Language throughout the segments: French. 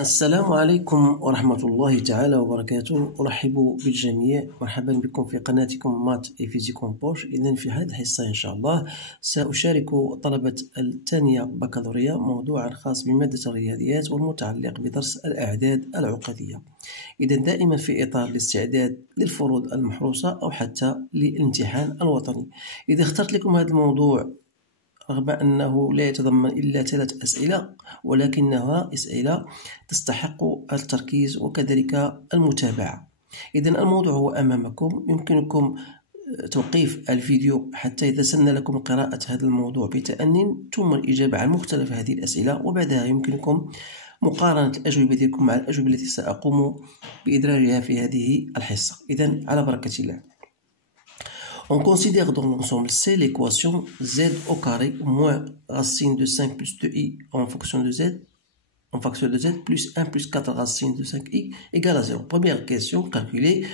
السلام عليكم ورحمة الله تعالى وبركاته. أرحب بالجميع، مرحبا بكم في قناتكم مات فيزيكوم بوش. إذن في هذه الحصة إن شاء الله سأشارك طلبة الثانية بكالوريا موضوعا خاص بمادة الرياضيات والمتعلق بدرس الأعداد العقدية. إذن دائما في إطار الاستعداد للفروض المحروسة أو حتى للامتحان الوطني. إذا اخترت لكم هذا الموضوع رغم أنه لا يتضمن إلا 3 أسئلة، ولكنها أسئلة تستحق التركيز وكذلك المتابعة. إذن الموضوع هو أمامكم، يمكنكم توقيف الفيديو حتى يتسنى لكم قراءة هذا الموضوع بتأني ثم الإجابة عن مختلف هذه الأسئلة، وبعدها يمكنكم مقارنة أجوبتكم مع الأجوبة التي سأقوم بإدراجها في هذه الحصة. إذن على بركة الله. On considère dans l'ensemble C l'équation z au carré moins racine de 5 plus 2i en fonction de z, en facteur de z, plus 1 plus 4 racine de 5i égale à 0. Première question, calculer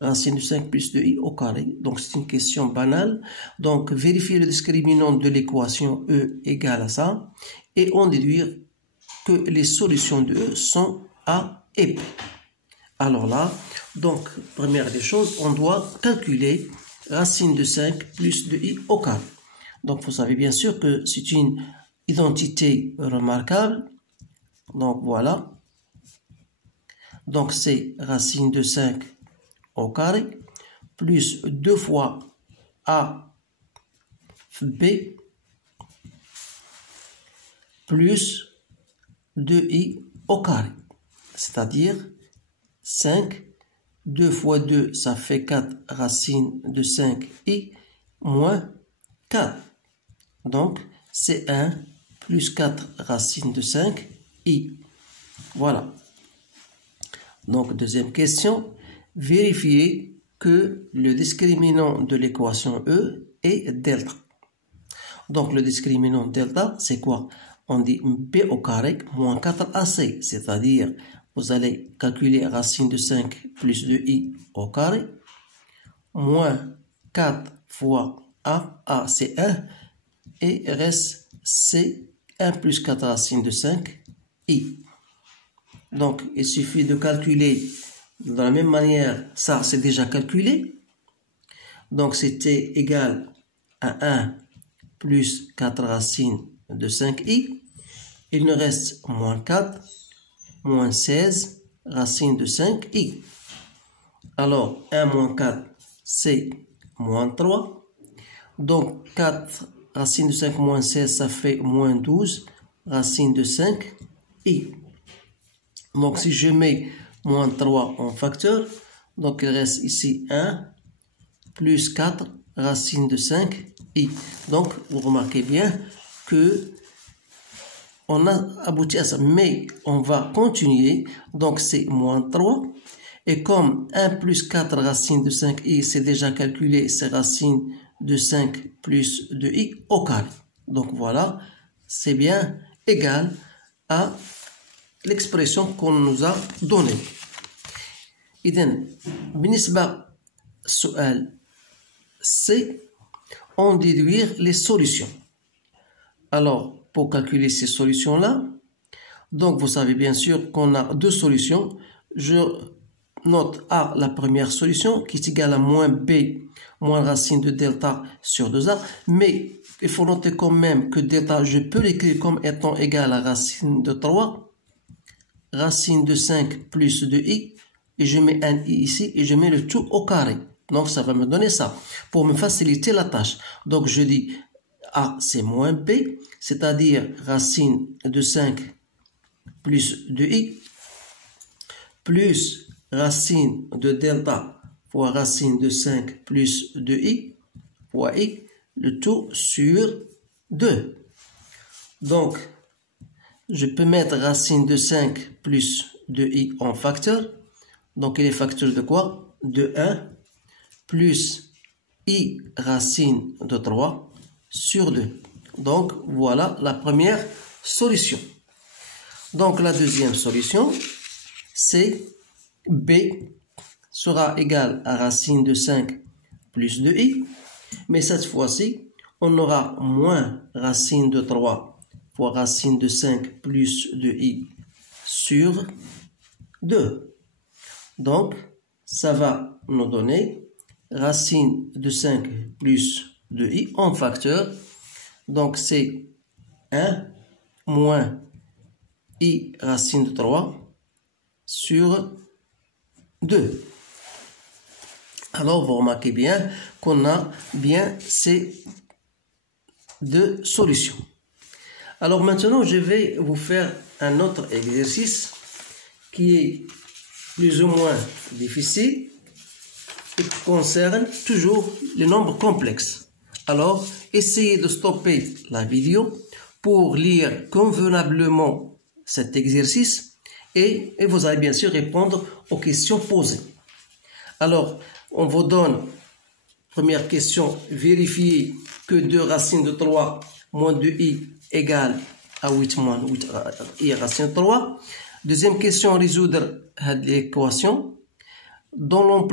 racine de 5 plus 2i au carré. Donc c'est une question banale. Donc vérifier le discriminant de l'équation E égale à ça. Et on déduire que les solutions de E sont A et B. Alors là, donc première des choses, on doit calculer racine de 5 plus de i au carré. Donc vous savez bien sûr que c'est une identité remarquable. Donc voilà. Donc c'est racine de 5 au carré plus 2 fois a b plus 2i au carré. C'est-à-dire 5 2 fois 2, ça fait 4 racine de 5i moins 4. Donc, c'est 1 plus 4 racine de 5i. Voilà. Donc, deuxième question. Vérifier que le discriminant de l'équation E est delta. Donc, le discriminant delta, c'est quoi? On dit b au carré moins 4ac, c'est-à-dire vous allez calculer racine de 5 plus 2i au carré, moins 4 fois a c'est 1, et reste c 1 plus 4 racine de 5i. Donc, il suffit de calculer de la même manière, ça c'est déjà calculé. Donc, c'était égal à 1 plus 4 racine de 5i. Il nous reste moins 4. Moins 16 racine de 5i. Alors, 1 moins 4, c'est moins 3. Donc, 4 racine de 5 moins 16, ça fait moins 12 racine de 5i. Donc, si je mets moins 3 en facteur, donc il reste ici 1 plus 4 racine de 5i. Donc, vous remarquez bien que on a abouti à ça, mais on va continuer. Donc, c'est moins 3. Et comme 1 plus 4 racine de 5i, c'est déjà calculé, c'est racine de 5 plus 2i au carré. Donc, voilà, c'est bien égal à l'expression qu'on nous a donnée. إذن بالنسبة السؤال C, on déduire les solutions. Alors, pour calculer ces solutions-là, donc vous savez bien sûr qu'on a deux solutions. Je note A, la première solution, qui est égale à moins B, moins racine de delta sur 2A. Mais il faut noter quand même que delta, je peux l'écrire comme étant égal à racine de 3, racine de 5 plus 2i, et je mets un i ici, et je mets le tout au carré. Donc ça va me donner ça, pour me faciliter la tâche. Donc je dis A, c'est moins B, c'est-à-dire racine de 5 plus 2i, plus racine de delta fois racine de 5 plus 2i, fois i, le tout sur 2. Donc, je peux mettre racine de 5 plus 2i en facteur. Donc, il est facteur de quoi? De 1 plus i racine de 3 sur 2. Donc, voilà la première solution. Donc, la deuxième solution, c'est B sera égal à racine de 5 plus 2i. Mais cette fois-ci, on aura moins racine de 3 fois racine de 5 plus 2i sur 2. Donc, ça va nous donner racine de 5 plus 2i en facteur. Donc, c'est 1 moins i racine de 3 sur 2. Alors, vous remarquez bien qu'on a bien ces deux solutions. Alors maintenant, je vais vous faire un autre exercice qui est plus ou moins difficile et qui concerne toujours les nombres complexes. Alors, essayez de stopper la vidéo pour lire convenablement cet exercice et vous allez bien sûr répondre aux questions posées. Alors, on vous donne, première question, vérifier que 2 racines de 3 moins 2i égale à 8 moins 8i racine de 3. Deuxième question, résoudre l'équation. Dans le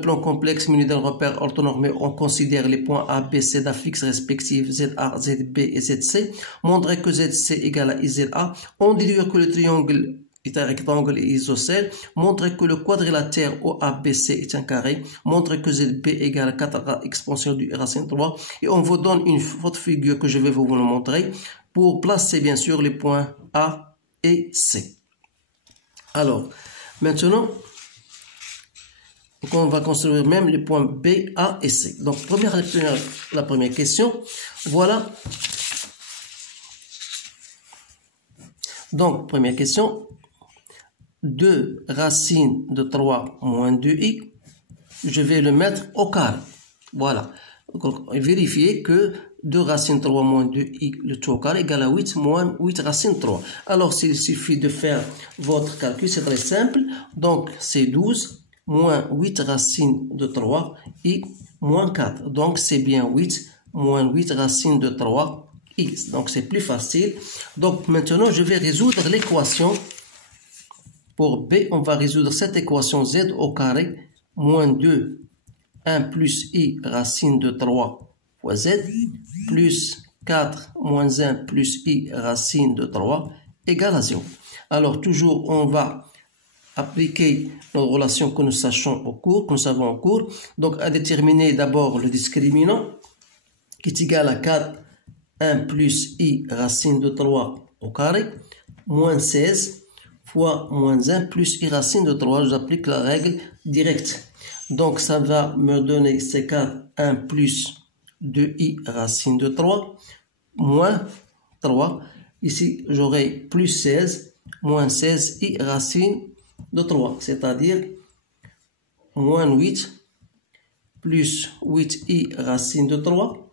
plan complexe muni d'un repère orthonormé, on considère les points A, B, C d'affixes respectifs ZA, ZB et ZC. Montrer que ZC égale à IZA. On déduit que le triangle est un rectangle et isocèle. Montrer que le quadrilatère OABC est un carré. Montrer que ZB égale à 4A expansion du racine 3. Et on vous donne une autre figure que je vais vous montrer pour placer bien sûr les points A et C. Alors, maintenant, on va construire même les points B, A et C. Donc, la première question, voilà. Donc, première question, 2 racines de 3 moins 2i, je vais le mettre au carré. Voilà. Donc, vérifiez que 2 racines 3 moins 2i, le tout au carré, égale à 8 moins 8 racines 3. Alors, s'il suffit de faire votre calcul, c'est très simple. Donc, c'est 12 moins 8 racines de 3 i moins 4. Donc, c'est bien 8 moins 8 racines de 3 x. Donc, c'est plus facile. Donc, maintenant, je vais résoudre l'équation. Pour B, on va résoudre cette équation z au carré moins 2, 1 plus i racine de 3 fois z, plus 4 moins 1 plus i racine de 3 égale à 0. Alors, toujours, on va appliquer nos relations que nous savons en cours. Donc, à déterminer d'abord le discriminant qui est égal à 4, 1 plus i racine de 3 au carré, moins 16 fois moins 1 plus i racine de 3. J'applique la règle directe. Donc, ça va me donner C4, 1 plus 2i racine de 3, moins 3. Ici, j'aurai plus 16, moins 16i racine de 3, c'est-à-dire moins 8 plus 8i racine de 3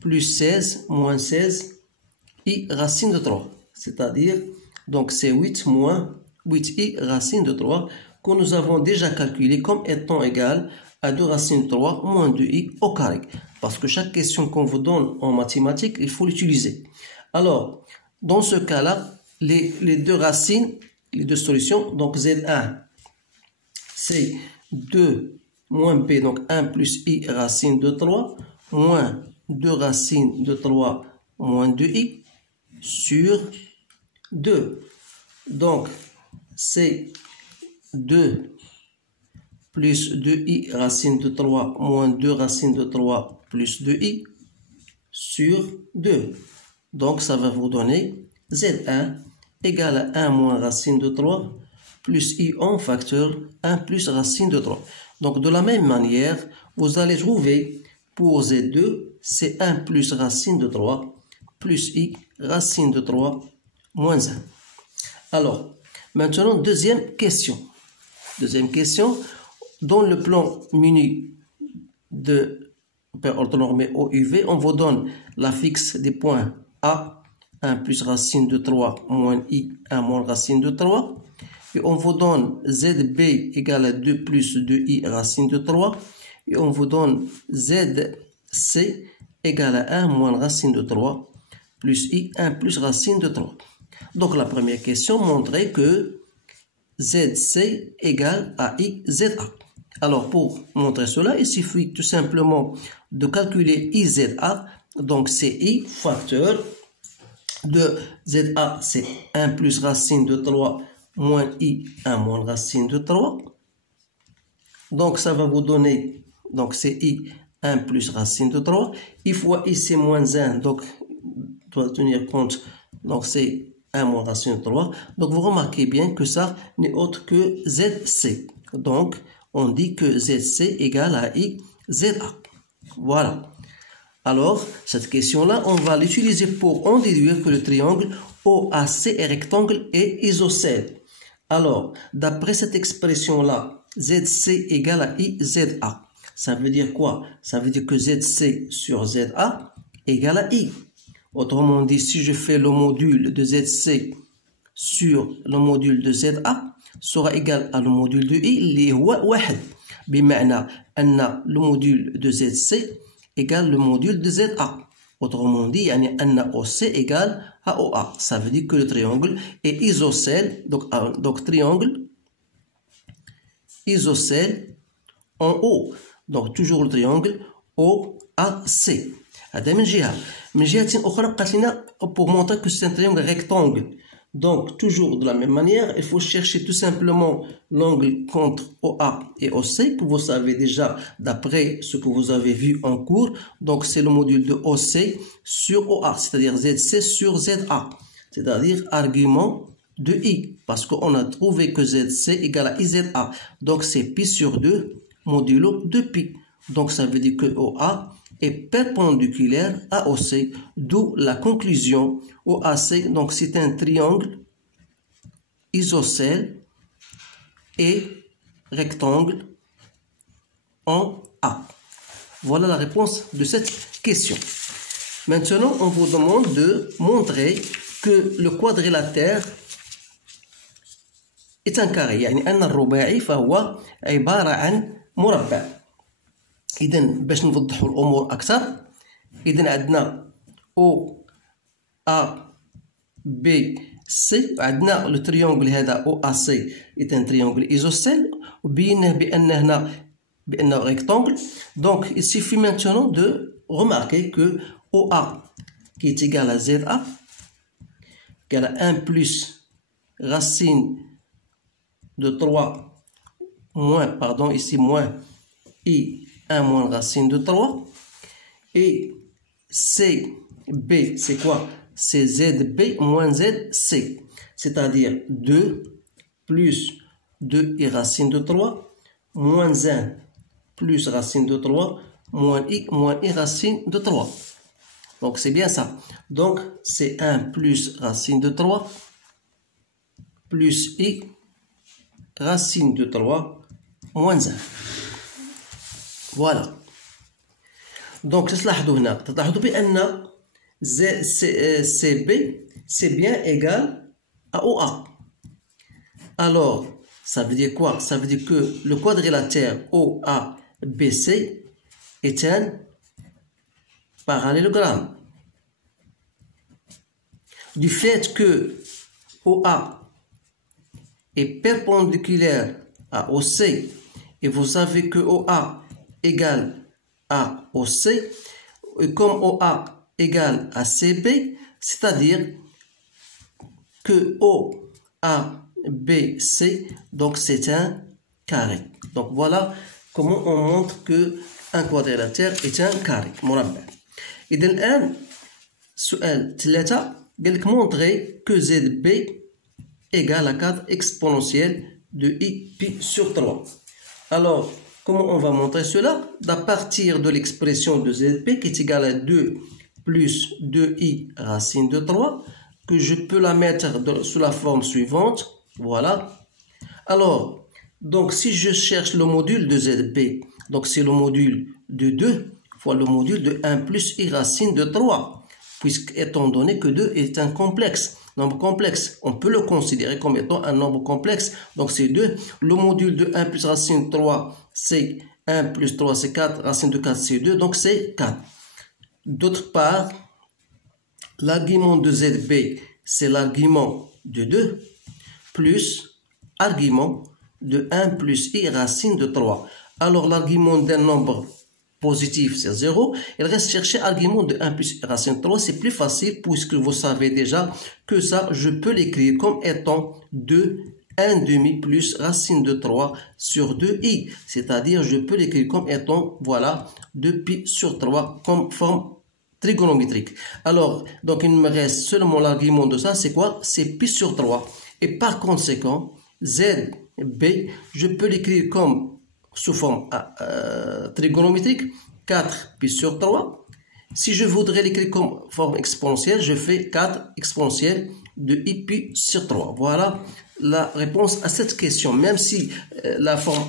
plus 16 moins 16 i racine de 3, c'est-à-dire donc c'est 8 moins 8i racine de 3 que nous avons déjà calculé comme étant égal à 2 racines de 3 moins 2i au carré, parce que chaque question qu'on vous donne en mathématiques, il faut l'utiliser. Alors, dans ce cas-là, les deux racines, les deux solutions, donc Z1, c'est 2 moins B, donc 1 plus I racine de 3, moins 2 racines de 3 moins 2I sur 2. Donc, c'est 2 plus 2i racine de 3 moins 2 racines de 3 plus 2i sur 2. Donc, ça va vous donner Z1 égale à 1 moins racine de 3 plus i en facteur 1 plus racine de 3. Donc, de la même manière, vous allez trouver pour Z2, c'est 1 plus racine de 3 plus i racine de 3 moins 1. Alors, maintenant, deuxième question. Deuxième question, dans le plan muni de repère orthonormé OUV, on vous donne la fixe des points A, 1 plus racine de 3 moins I, 1 moins racine de 3. Et on vous donne ZB égale à 2 plus 2I racine de 3. Et on vous donne ZC égale à 1 moins racine de 3 plus I, 1 plus racine de 3. Donc la première question montrait que ZC égale à IZA. Alors pour montrer cela, il suffit tout simplement de calculer IZA. Donc c'est I facteur de ZA, c'est 1 plus racine de 3 moins I, 1 moins racine de 3. Donc, ça va vous donner, donc c'est I, 1 plus racine de 3. I fois I, c'est moins 1, donc, on doit tenir compte, donc c'est 1 moins racine de 3. Donc, vous remarquez bien que ça n'est autre que ZC. Donc, on dit que ZC égale à I, ZA. Voilà. Alors, cette question-là, on va l'utiliser pour en déduire que le triangle OAC est rectangle et isocèle. Alors, d'après cette expression-là, ZC égale à IZA. Ça veut dire quoi? Ça veut dire que ZC sur ZA égale à I. Autrement dit, si je fais le module de ZC sur le module de ZA, sera égal à le module de I, اللي هو 1. بمعنى أن le module de ZC égale le module de ZA. Autrement dit, يعني أن OC égale à OA. Ça veut dire que le triangle est isocèle, donc triangle isocèle en haut. Donc toujours le triangle OAC. هذا من جهة. من جهة أخرى قالت لنا pour montrer que c'est un triangle rectangle. Donc, toujours de la même manière, il faut chercher tout simplement l'angle contre OA et OC, que vous savez déjà d'après ce que vous avez vu en cours. Donc, c'est le module de OC sur OA, c'est-à-dire ZC sur ZA, c'est-à-dire argument de I, parce qu'on a trouvé que ZC égale à IZA. Donc, c'est pi sur 2 modulo de pi. Donc, ça veut dire que OA est perpendiculaire à OC, d'où la conclusion OAC. Donc, c'est un triangle isocèle et rectangle en A. Voilà la réponse de cette question. Maintenant, on vous demande de montrer que le quadrilatère est un carré. يعني أن الرباعي فهو عبارة عن مربع. إذا باش نوضحوا الأمور أكثر، إذا عندنا O A B C، عندنا لو تريونغل هذا O A C est un triangle isocèle، وبيناه بأنه rectangle. Donc il suffit maintenant de remarquer que OA qui est égal à ZA égale à 1 plus racine de 3 moins, pardon, ici moins I 1 moins racine de 3, et CB, c'est quoi? C'est ZB moins ZC, c'est-à-dire 2 plus 2i racine de 3, moins 1 plus racine de 3, moins i racine de 3. Donc c'est bien ça. Donc c'est 1 plus racine de 3, plus i racine de 3, moins 1. Voilà. Donc, تلاحظوا بأن CB c'est bien égal à OA. Alors, ça veut dire quoi? Ça veut dire que le quadrilatère OABC est un parallélogramme. Du fait que OA est perpendiculaire à OC, et vous savez que OA égale à OC, et comme OA égale à CB, c'est-à-dire que OABC, donc c'est un carré. Donc voilà comment on montre que un quadrilatère est un carré مربع. إذا الآن سؤال 3 قال لك montrer que ZB égale à 4 exponentielle de I pi sur 3. Alors, comment on va montrer cela? À partir de l'expression de ZP qui est égale à 2 plus 2i racine de 3, que je peux la mettre sous la forme suivante. Voilà. Alors, donc si je cherche le module de ZP, donc c'est le module de 2 fois le module de 1 plus i racine de 3, puisque étant donné que 2 est un complexe. Nombre complexe, on peut le considérer comme étant un nombre complexe. Donc c'est 2. Le module de 1 plus racine de 3, c'est 1 plus 3, c'est 4. Racine de 4, c'est 2. Donc c'est 4. D'autre part, l'argument de ZB, c'est l'argument de 2 plus argument de 1 plus i racine de 3. Alors l'argument d'un nombre positif, c'est 0. Il reste chercher argument de 1 plus racine 3. C'est plus facile puisque vous savez déjà que ça, je peux l'écrire comme étant 2 1 demi plus racine de 3 sur 2i. C'est-à-dire, je peux l'écrire comme étant, voilà, 2pi sur 3 comme forme trigonométrique. Alors, donc il me reste seulement l'argument de ça, c'est quoi? C'est pi sur 3. Et par conséquent, ZB, je peux l'écrire comme sous forme trigonométrique, 4pi sur 3. Si je voudrais l'écrire comme forme exponentielle, je fais 4 exponentielle de pi sur 3. Voilà la réponse à cette question. Même si la forme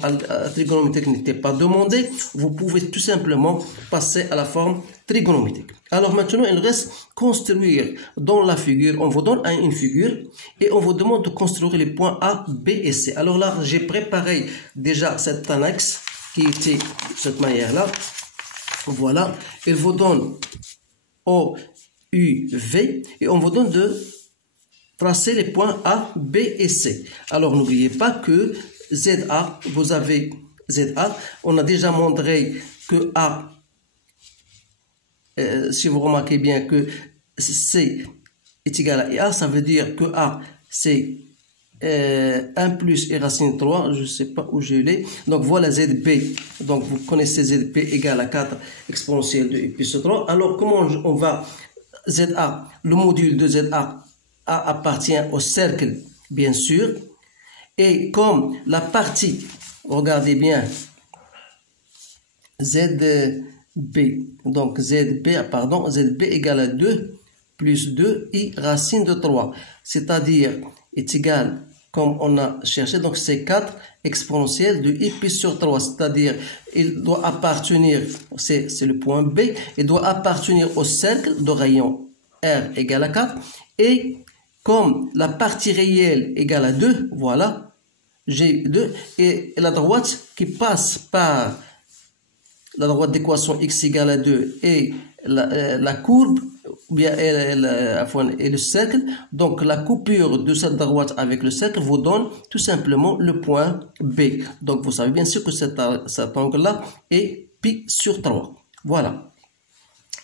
trigonométrique n'était pas demandée, vous pouvez tout simplement passer à la forme trigonométrique. Alors maintenant, il reste construire dans la figure. On vous donne une figure et on vous demande de construire les points A, B et C. Alors là, j'ai préparé déjà cette annexe qui était de cette manière-là. Voilà, il vous donne O, U, V et on vous donne de tracer les points A, B et C. Alors n'oubliez pas que ZA, vous avez ZA, on a déjà montré que A, si vous remarquez bien que C est égal à A, ça veut dire que A c'est 1 plus et racine 3, je ne sais pas où je l'ai. Donc voilà ZB, donc vous connaissez ZB égale à 4 exponentielle de pi sur 3. Alors comment on va ZA, le module de ZA appartient au cercle, bien sûr. Et comme la partie, regardez bien, ZB, donc ZB égale à 2 plus 2i racine de 3. C'est-à-dire, est égal, comme on a cherché, donc c'est 4 exponentielle de i pi sur 3. C'est-à-dire, il doit appartenir, c'est le point B, il doit appartenir au cercle de rayon R égale à 4. Et comme la partie réelle égale à 2, voilà, j'ai 2, et la droite qui passe par la droite d'équation x égale à 2 et la courbe, ou bien et le cercle, donc la coupure de cette droite avec le cercle vous donne tout simplement le point B. Donc vous savez bien sûr que cet angle-là est pi sur 3. Voilà.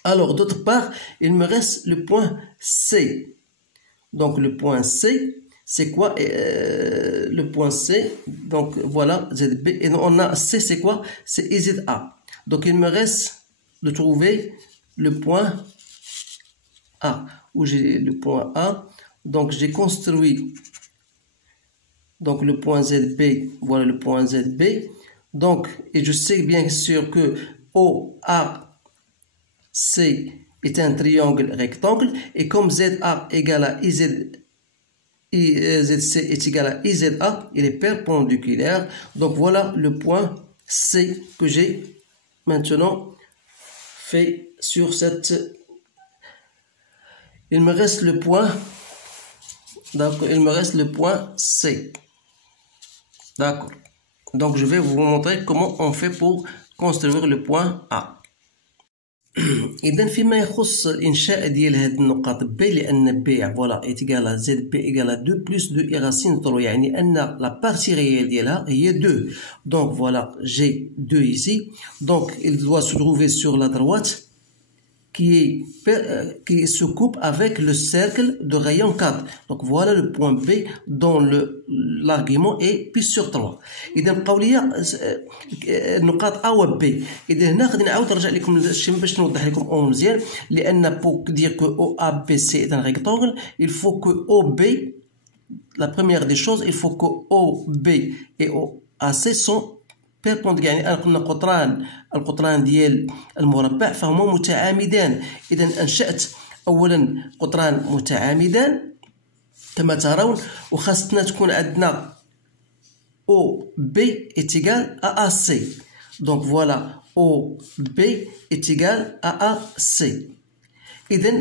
Alors d'autre part, il me reste le point C. Donc le point C, c'est quoi? Le point C, donc voilà, ZB, et on a C, c'est quoi? C'est IZA. Donc il me reste de trouver le point A, où j'ai le point A. Donc j'ai construit donc le point ZB, voilà le point ZB. Donc, et je sais bien sûr que OAC est un triangle rectangle, et comme ZA égale à ZC est égal à IZA, il est perpendiculaire. Donc voilà le point C que j'ai maintenant fait sur cette. Il me reste le point. D'accord, il me reste le point C. D'accord. Donc je vais vous montrer comment on fait pour construire le point A. إذا فيما يخص الإنشاء ديال هاد النقاط B، لأن B فوالا إيتيكال زد B إيكال 2 plus 2 i racine 3، يعني أن la partie réelle ديالها هي 2. Donc voilà, j'ai 2 ici. Donc il doit se trouver sur la droite qui se coupe avec le cercle de rayon 4. Donc voilà le point B dont l'argument est pi sur 3. إذا بقاو ليا النقاط A و B. إذا هنا غادي نعاود نرجع لكم الشيء باش نوضح لكم أو مزيان، لأن pour dire que OABC est un rectangle, il faut que OB, la première des choses, il faut que OB et OAC sont perpendiculaires. يعني قلنا القطران ديال المربع فهما متعامدان. إذا أنشأت أولا قطران متعامدان كما ترون، وخاصتنا تكون عندنا OB est égal à AC. Donc voilà, OB est égal à AC. إذا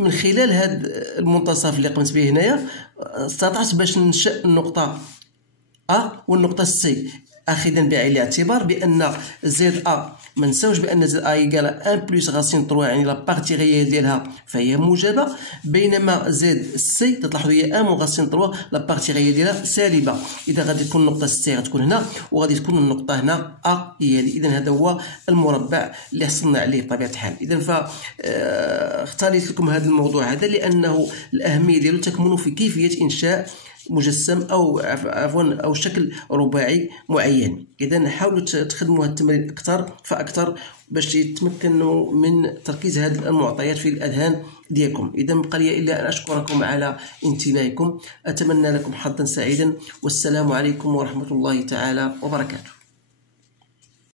من خلال هذا المنتصف اللي قمت به هنايا استطعت باش ننشأ النقطة A والنقطة C. اخذا بعين الاعتبار بان زد ا ما نساوش بان زد ا يقال 1 بلس غاسين 3 يعني لا بارتي ريال ديالها فهي موجبه، بينما زد سي تلاحظوا هي 1 غاسين 3 لا بارتي ريال ديالها سالبه. اذا غادي تكون النقطه سي غتكون هنا وغادي تكون النقطه هنا ا هي هذه. اذا هذا هو المربع اللي حصلنا عليه بطبيعه الحال. اذا اختاريت لكم هذا الموضوع هذا لانه الاهميه ديالو تكمن في كيفيه انشاء مجسم او عفوا او شكل رباعي معين. اذا حاولوا تخدموا هذا التمرين اكثر فاكثر باش تتمكنوا من تركيز هذه المعطيات في الاذهان ديالكم. اذا بقى لي الا ان اشكركم على انتباهكم، اتمنى لكم حظا سعيدا، والسلام عليكم ورحمه الله تعالى وبركاته.